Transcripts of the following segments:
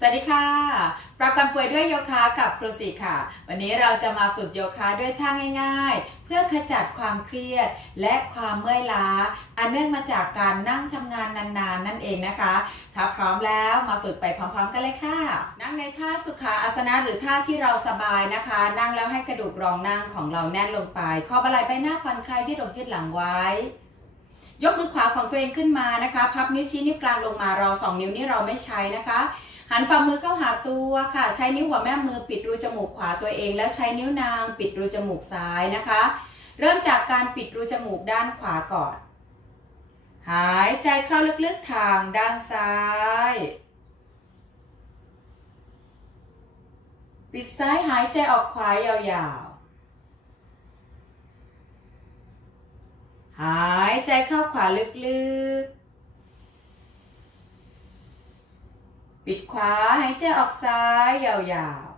สวัสดีค่ะ ปรับการป่วยด้วยโยคะกับครูสิค่ะ วันนี้เราจะมาฝึกโยคะด้วยท่าง่าย ๆ เพื่อขจัดความเครียดและความเมื่อยล้า อันเนื่องมาจากการนั่งทำงานนานๆ นั่นเองนะคะ ถ้าพร้อมแล้วมาฝึกไปพร้อมๆ กันเลยค่ะ นั่งในท่าสุขาอาสนะหรือท่าที่เราสบายนะคะ นั่งแล้วให้กระดูกรองนั่งของเราแน่นลงไปคอบไหล่ใบหน้าผ่อนคลายยืดอกยืดหลังไว้ ยกมือขวาของตัวเองขึ้นมานะคะ พับนิ้วชี้นิ้วกลางลงมาเราสองนิ้วนี้เราไม่ใช้นะคะ หันฝ่ามือเข้าหาตัวค่ะ ใช้นิ้วหัวแม่มือปิดรูจมูกขวาตัวเอง แล้วใช้นิ้วนางปิดรูจมูกซ้ายนะคะ เริ่มจากการปิดรูจมูกด้านขวาก่อน หายใจเข้าลึกๆทางด้านซ้าย ปิดซ้ายหายใจออกขวายาวๆ หายใจเข้าขวาลึกๆ ปิดขวาหายใจออกซ้ายยาวๆ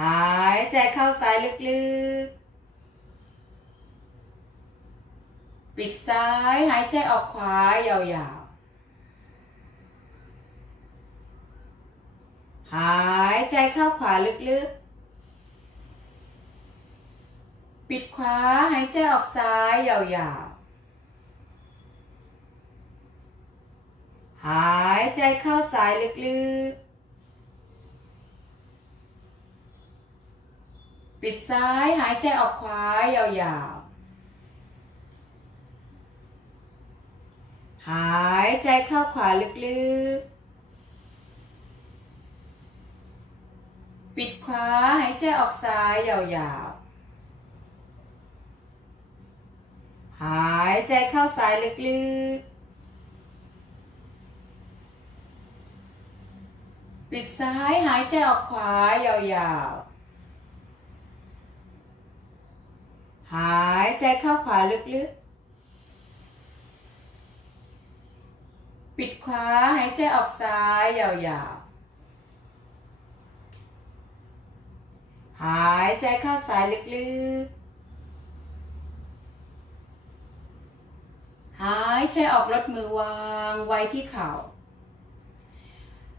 หายใจเข้าซ้ายลึกๆ ปิดซ้ายหายใจออกขวายาวๆ หายใจเข้าขวาลึกๆ ปิดขวาหายใจออกซ้ายยาวๆ หายใจเข้าซ้ายลึกๆ ปิดซ้ายหายใจออกขวายาวๆ หายใจเข้าขวาลึกๆปิดขวาหายใจออกซ้ายยาวๆ หายใจเข้าซ้ายลึกๆ ปิดซ้ายหายใจออกขวายาวๆ หายใจเข้าขวาลึกๆ ปิดขวาหายใจออกซ้ายยาวๆ หายใจเข้าซ้ายลึกๆ หายใจออกลดมือวางไว้ที่เข่า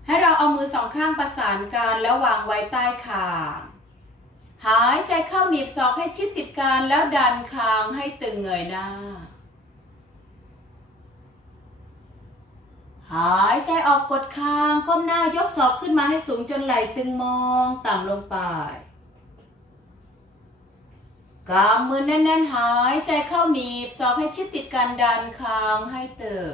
ให้เราเอามือสองข้างประสานกันแล้ววางไว้ใต้คางหายใจเข้าหนีบศอกให้ชิดติดกันแล้วดันคางให้ตึงเงยหน้า หายใจออกกดคางก้มหน้ายกศอกขึ้นมาให้สูงจนไหล่ตึงมองต่ำลงไป กำมือแน่นๆหายใจเข้าหนีบศอกให้ชิดติดกันดันคางให้เตึง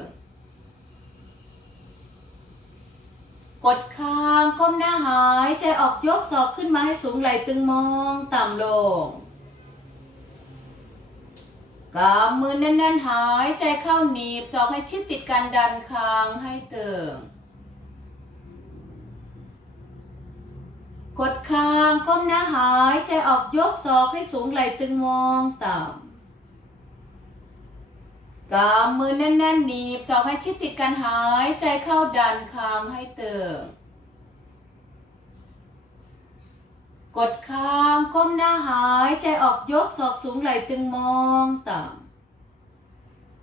กดคางก้มหน้าหายใจออกยกศอกขึ้นมาให้สูงไหลตึงมองต่ำลงกำมือแน่นๆหายใจเข้าหนีบศอกให้ชิดติดกันดันคางให้เตึง กดคางก้มหน้าหายใจออกยกศอกให้สูงไหล่ตึงมองต่ำกำมือแน่นๆหนีบศอกให้ชิดติดกันหายใจเข้าดันคางให้เติงกดคางก้มหน้าหายใจออกยกศอกสูงไหล่ตึงมองต่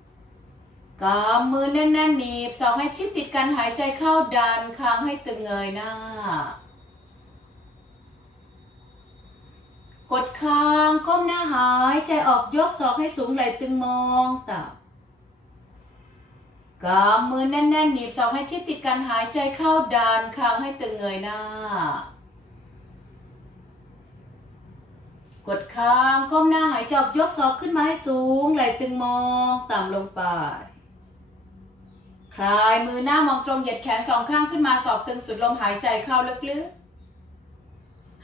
ำกำมือแน่นๆหนีบศอกให้ชิดติดกันหายใจเข้าดันคางให้ตึงเงยหน้า กดคางก้มหน้าหายใจออกยกศอกให้สูงไหล่ตึงมองต่ำกำมือแน่นๆหนีบศอกให้ชิดติดกันหายใจเข้าดันคางให้ตึงเงยหน้า กดคางก้มหน้าหายใจออกยกศอกขึ้นมาให้สูงไหล่ตึงมองต่ำลงไปคลายมือหน้ามองตรงเหยียดแขนสองข้างขึ้นมาศอกตึงสุดลมหายใจเข้าลึกๆ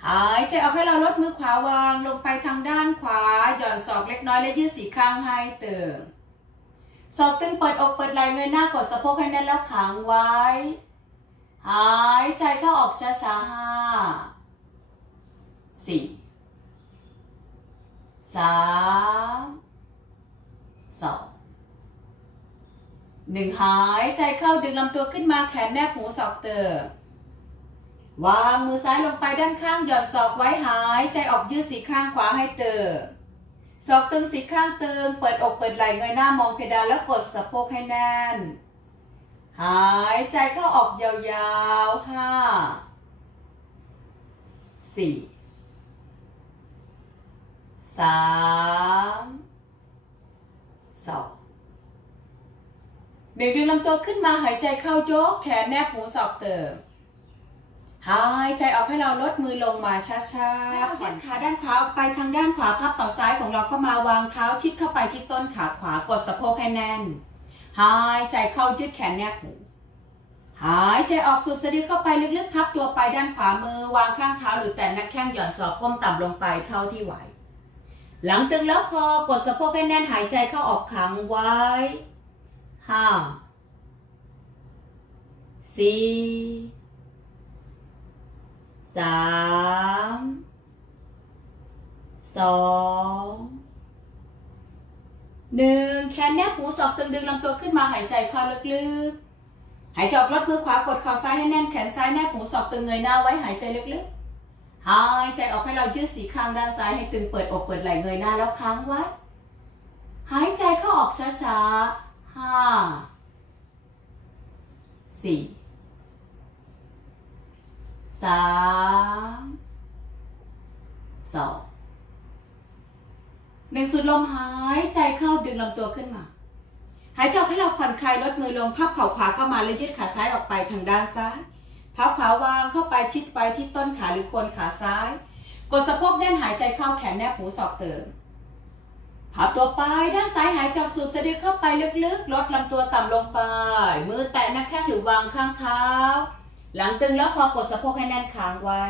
หายใจออกให้เราลดมือขวาวางลงไปทางด้านขวา หย่อนศอกเล็กน้อยและยืดสีข้างให้เตึงศอกตึงเปิดอกเปิดไหล่เงยหน้ากดสะโพกให้แน่นแล้วขังไว้ หายใจเข้าออกช้าๆห้าสี่สามสองหนึ่งหายใจเข้าดึงลำตัวขึ้นมาแขนแนบหูศอกเติม วางมือซ้ายลงไปด้านข้างหย่อนศอกไว้หายใจออกยืดสีข้างขวาให้เติมศอกตึงสีข้างตึง เปิดอกเปิดไหล่เงยหน้ามองเพดานแล้วกดสะโพกให้แน่น หายใจเข้าออกยาวๆห้าสี่สามสองหนึ่งดึงลำตัวขึ้นมาหายใจเข้ายกแขนแนบหูศอกเติม หายใจออกให้เราลดมือลงมาช้าๆผ่อนขาด้านขวาออกไปทางด้านขวาพับต่อซ้ายของเราเข้ามาวางเท้าชิดเข้าไปที่ต้นขาขวากดสะโพกให้แน่น หายใจเข้ายืดแขนแนบหูหายใจออกสูบสะดือเข้าไปลึกๆพับตัวไปด้านขวามือวางข้างเท้าหรือแต่นักแข้งหย่อนศอกก้มต่ำลงไปเท่าที่ไหว หลังตึงแล้วพอกดสะโพกให้แน่นหายใจเข้าออกขังไว้ห้าสี่ สามสองหนึ่งแขนแนบหูศอกตึงดึงลำตัวขึ้นมาหายใจเข้าลึกๆ หายใจออกลดมือขวากดเข่าซ้ายให้แน่นแขนซ้ายแนบหูศอกตึงเงยหน้าไว้หายใจลึกๆ หายใจออกให้เรายืดสีข้างด้านซ้ายให้ตึงเปิดอกเปิดไหล่เงยหน้าแล้วค้างไว้ หายใจเข้าออกช้าๆห้าสี่ สามสองหนึ่งสุดลมหายใจเข้าดึงลำตัวขึ้นมา หายใจออกให้เราผ่อนคลายลดมือลงพับเข่าขวาเข้ามาและยืดขาซ้ายออกไปทางด้านซ้ายเท้าขาวางเข้าไปชิดไปที่ต้นขาหรือโคนขาซ้าย กดสะโพกแน่นหายใจเข้าแขนแนบหูศอกเติมพับตัวไปด้านซ้ายหายใจสูดสะดือเข้าไปลึกๆ ลดลำตัวต่ำลงไป มือแตะหน้าแข้งหรือวางข้างเท้า หลังตึงแล้วพอกดสะโพกให้แน่นค้างไว้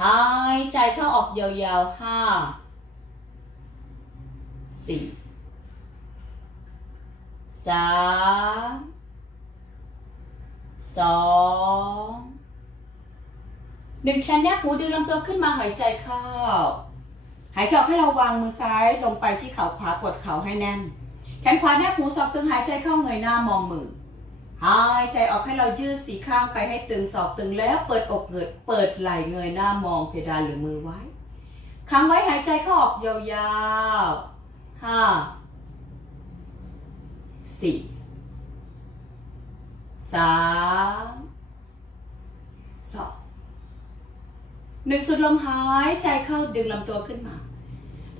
หายใจเข้าออกยาวๆห้าสี่สามสองหนึ่งแขนแนบหูดึงลำตัวขึ้นมาหายใจเข้า หายใจออกให้เราวางมือซ้ายลงไปที่เข่าขวากดเข่าให้แน่น แขนขวาแนบหูศอกตึงหายใจเข้าเงยหน้ามองมือ หายใจออกให้เรายืดสีข้างไปให้ตึงศอกตึงแล้วเปิดอกเกิดเปิดไหล่เงยหน้ามองเพดานหรือมือไว้ ค้างไว้หายใจเข้าออกยาวๆห้าสี่สามสองหนึ่งสุดลมหายใจเข้าดึงลำตัวขึ้นมา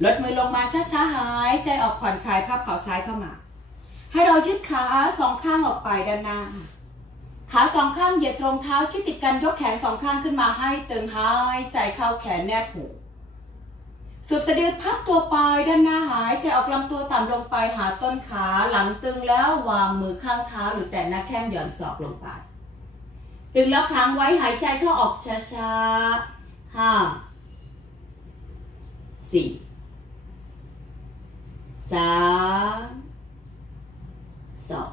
ลดมือลงมาช้าๆหายใจออกผ่อนคลายภาพข่าซ้ายเข้ามา ให้เรายืดขาสองข้างออกไปด้านหน้า ขาสองข้างเหยียดตรงเท้าชิดติดกันยกแขนสองข้างขึ้นมาให้ตึงหายใจเข้าแขนแนบหูสุบสะดือพับตัวไปด้านหน้าหายใจออกลำตัวต่ำลงไปหาต้นขาหลังตึงแล้ววางมือข้างเท้าหรือแต่หน้าแข้งหย่อนศอกลงไป ตึงแล้วค้างไว้หายใจเข้าออกช้าๆห้าสี่สาม สอง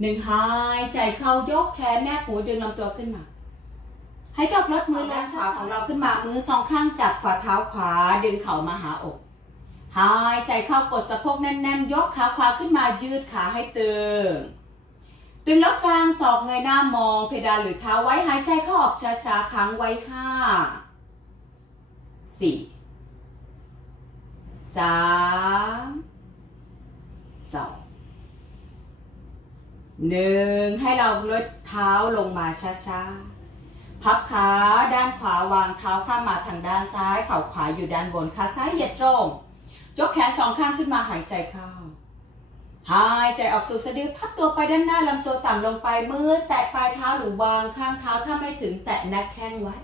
หนึ่งหายใจเข้ายกแขนแนบหูดึงลำตัวขึ้นมา ให้จับลดมือด้านขวาของเราขึ้นมามือสองข้างจับฝ่าเท้าขวาดึงเข่ามาหาอกหายใจเข้ากดสะโพกแน่นๆ ยกขาขวาขึ้นมายืดขาให้ตึง ตึงแล้วกลางศอกเงยหน้ามองเพดานหรือเท้าไว้หายใจเข้าออกช้าๆค้างไว้ห้าสี่สาม สองหนึ่งให้เราลดเท้าลงมาช้าๆ พับขาด้านขวาวางเท้าข้ามมาทางด้านซ้าย เข่าขวาอยู่ด้านบนขาซ้ายเหยียดตรง ยกแขนสองข้างขึ้นมาหายใจเข้า หายใจออกสู่สะดือพับตัวไปด้านหน้าลำตัวต่ำลงไปมือแตะปลายเท้าหรือวางข้างเท้าถ้าไม่ถึงแตะนักแข้งไว้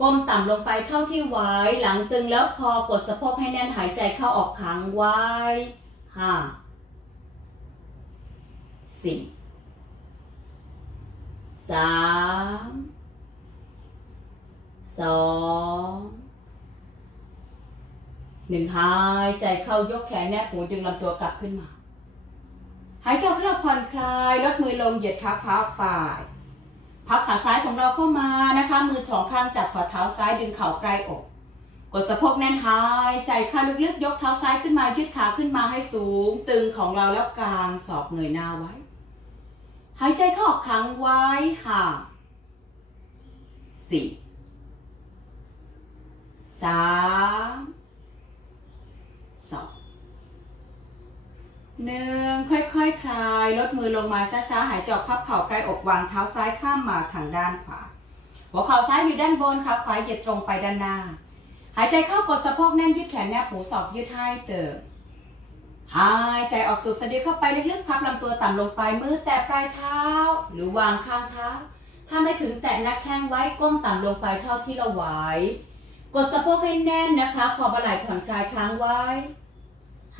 ก้มต่ำลงไปเท่าที่ไหวหลังตึงแล้วพอกดสะโพกให้แน่นหายใจเข้าออกค้างไว้ ห้าสี่สามสองหนึ่งหายใจเข้ายกแขนแนบหูดึงลำตัวกลับขึ้นมา หายใจเข้าผ่อนคลายลดมือลงเหยียดขาขวาออกไปพับขาซ้ายของเราเข้ามานะคะ มือสองข้างจับฝ่าเท้าซ้ายดึงเข่าใกล้อก กดสะโพกแน่นหายใจเข้าลึกๆ ยกเท้าซ้ายขึ้นมา ยืดขาขึ้นมาให้สูง ตึงของเราแล้วกางศอกเงยหน้าไว้ หายใจเข้าออกค้างไว้ห้าสี่สามสองหนึ่งค่อยๆคลาย ลดมือลงมาช้าๆ หายใจออกพับเข่าไกล้อกวางเท้าซ้ายข้ามมาทางด้านขวา หัวเข่าซ้ายอยู่ด้านบนขาขวาเหยียดตรงไปด้านหน้า หายใจเข้ากดสะโพกแน่นยืดแขนแนบหูศอกยืดให้เติมหายใจออกสูบสะดือเข้าไปลึกๆพับลำตัวต่ำลงไปมือแตะปลายเท้า หรือวางข้างเท้า ถ้าไม่ถึงแตะนักแข้งไว้ก้มต่ำลงไปเท่าที่เราไหวกดสะโพกให้แน่นนะคะขอบไหล่ผ่อนคลายค้างไว้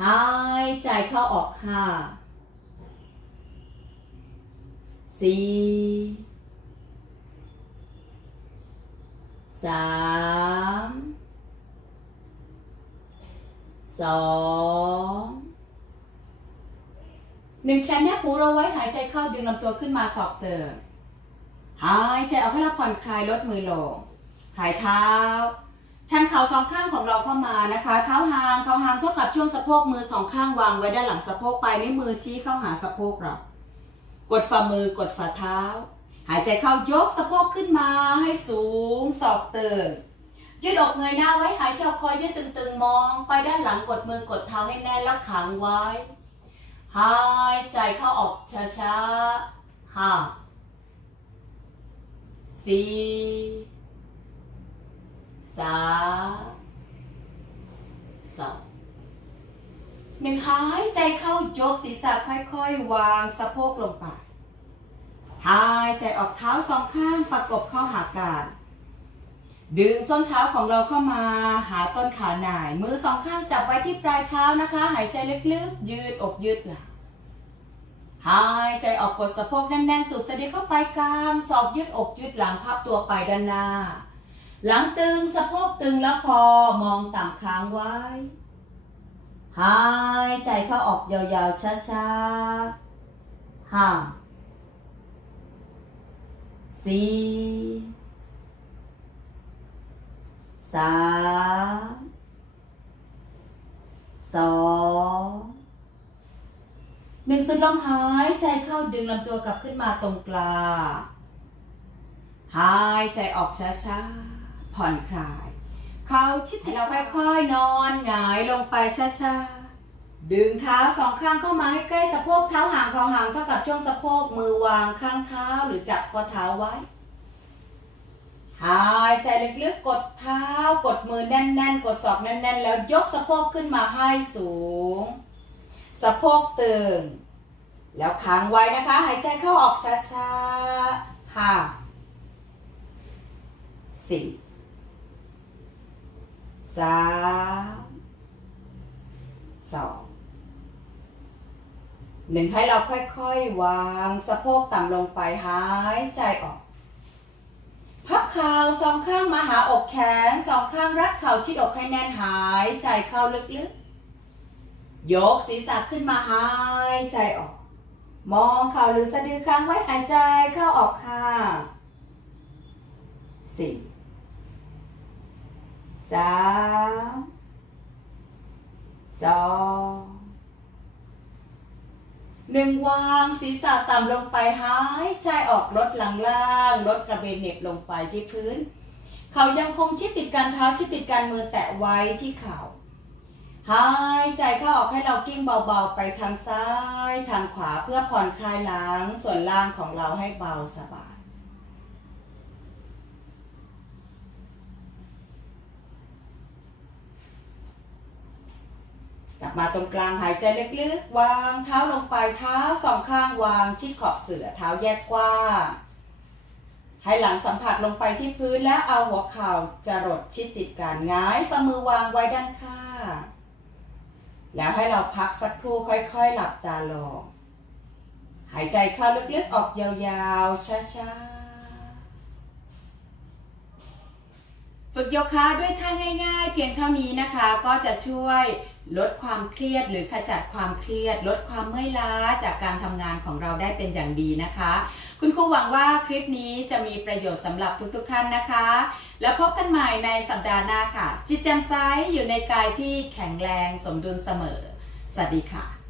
หายใจเข้าออกห้าสี่สาม สองหนึ่งแขนแนบหูเราไว้หายใจเข้าดึงลำตัวขึ้นมาสอบเติมหายใจออกให้เราผ่อนคลายลดมือลงขายเท้า ชันเข่าสองข้างของเราเข้ามานะคะ เท้าหางเท้าหางเท่ากับช่วงสะโพกมือสองข้างวางไว้ด้านหลังสะโพกไปนิ้วมือชี้เข้าหาสะโพกเรา กดฝ่ามือกดฝ่าเท้า หายใจเข้ายกสะโพกขึ้นมาให้สูงศอกเติม ยืดอกเงยหน้าไว้หายใจคอยยืดตึงๆ มอง ไปด้านหลังกดมือกดเท้าให้แน่นแล้วขังไว้ หายใจเข้าออกช้าๆห้าสี่สามสองหนึ่งหายใจเข้ายกศีรษะค่อยๆ วางสะโพกลงไป หายใจออกเท้าสองข้างประกบเข้าหากัน ดึงส้นเท้าของเราเข้ามาหาต้นขาหน่าย มือสองข้างจับไว้ที่ปลายเท้านะคะ หายใจลึกๆ ยืดอกยืดหลังหายใจออกกดสะโพกแน่นๆ สูดสะดือเข้าไปกลางศอกยืดอกยืดหลังพับตัวไปด้านหน้า หลังตึงสะโพกตึงแล้วพอมองต่ำค้างไว้ หายใจเข้าออกยาวๆช้าๆห้าสี่ สามสองหนึ่งสุดลมหายใจเข้าดึงลำตัวกลับขึ้นมาตรงกลางหายใจออกช้าๆ ผ่อนคลาย เขาชิดให้เราค่อยๆ นอนหงายลงไปช้าๆ ดึงเท้าสองข้างเข้ามาให้ใกล้สะโพกเท้าห่างของห่างเท่ากับช่วงสะโพกมือวางข้างเท้าหรือจับข้อเท้าไว้ หายใจลึกๆ กดเท้า กดมือแน่น ๆ กดศอกแน่น ๆ แล้วยกสะโพกขึ้นมาให้สูง สะโพกตึง แล้วค้างไว้นะคะ หายใจเข้าออกช้าๆห้าสี่สามสองหนึ่งให้เราค่อยๆ วางสะโพกต่ำลงไปหายใจออก ข่าสองข้างมาหาอกแขนสองข้างรัดเข่าชิดอกให้แน่นหาย ใจเข้าลึกๆ ยกศีรษะขึ้นมาหายใจออก มองเข่าหรือสะดือค้างไว้หายใจเข้าออกห้าสี่สามสอง หนึ่งวางศีรษะต่ำลงไปหายใจออกลดหลังล่างลดกระเบนเหน็บลงไปที่พื้น เขายังคงชิดติดกันเท้าชิดติดกันมือแตะไว้ที่เข่าหายใจเข้าออกให้เรากิ้งเบาๆ ไปทางซ้าย ทางขวาเพื่อผ่อนคลายหลังส่วนล่างของเราให้เบาสบาย กลับมาตรงกลางหายใจลึกๆ วางเท้าลงไปเท้าสองข้างวางชิดขอบเสือเท้าแยกกว้างให้หลังสัมผัสลงไปที่พื้นและเอาหัวเข่าจรดชิดติดกันง้ายฝ่ามือวางไว้ด้านข้างแล้วให้เราพักสักครู่ค่อยๆ หลับตาลง หายใจเข้าลึกๆ ออกยาวๆ ช้าๆ ฝึกโยคะด้วยท่าง่ายๆ เพียงเท่านี้นะคะ ก็จะช่วย ลดความเครียดหรือขจัดความเครียด ลดความเมื่อยล้าจากการทำงานของเราได้เป็นอย่างดีนะคะ คุณครูหวังว่าคลิปนี้จะมีประโยชน์สำหรับทุกๆท่านนะคะ แล้วพบกันใหม่ในสัปดาห์หน้าค่ะ จิตแจ่มใสอยู่ในกายที่แข็งแรงสมดุลเสมอ สวัสดีค่ะ